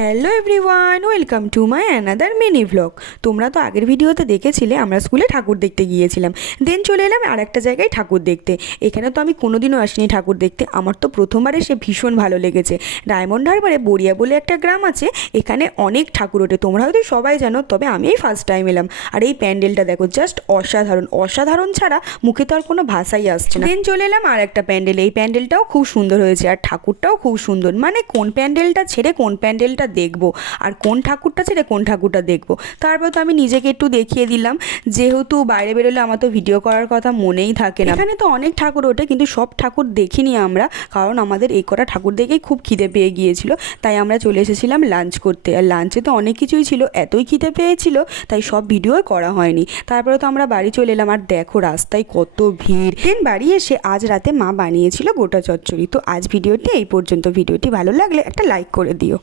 Hello everyone, welcome to my another mini vlog. তোমরা তো আগের ভিডিওতে দেখেছিলে আমরা স্কুলে ঠাকুর দেখতে গিয়েছিলাম, দেন চলে এলাম আর একটা জায়গায় ঠাকুর দেখতে। এখানে তো আমি কোনোদিনও আসিনি ঠাকুর দেখতে, আমার তো প্রথমবার এসে ভীষণ ভালো লেগেছে। ডায়মন্ড হারবারে বড়িয়া বলে একটা গ্রাম আছে, এখানে অনেক ঠাকুর ওঠে, তোমরা হয়তো সবাই জানো, তবে আমি এই ফার্স্ট টাইম এলাম। আর এই প্যান্ডেলটা দেখো, জাস্ট অসাধারণ, অসাধারণ ছাড়া মুখে তো আর কোনো ভাষাই আসছে না। দেন চলে এলাম আর একটা প্যান্ডেল, এই প্যান্ডেলটাও খুব সুন্দর হয়েছে আর ঠাকুরটাও খুব সুন্দর, মানে কোন প্যান্ডেলটা ছেড়ে কোন প্যান্ডেলটা দেখবো আর কোন ঠাকুরটা ছেড়ে কোন ঠাকুরটা দেখবো। তারপর তো আমি নিজেকে একটু দেখিয়ে দিলাম, যেহেতু বাইরে বেরোলে আমার তো ভিডিও করার কথা মনেই থাকে না। এখানে তো অনেক ঠাকুর ওঠে কিন্তু সব ঠাকুর দেখিনি আমরা, কারণ আমাদের এই কটা ঠাকুর দেখেই খুব খিদে পেয়ে গিয়েছিল, তাই আমরা চলে এসেছিলাম লাঞ্চ করতে। আর লাঞ্চে তো অনেক কিছুই ছিল, এতই খিদে পেয়েছিল তাই সব ভিডিও করা হয়নি। তারপরে তো আমরা বাড়ি চলে এলাম, আর দেখো রাস্তায় কত ভিড়। দেন বাড়ি এসে আজ রাতে মা বানিয়েছিল গোটা চচ্চড়ি। তো আজ ভিডিওটি এই পর্যন্ত, ভিডিওটি ভালো লাগলে একটা লাইক করে দিও।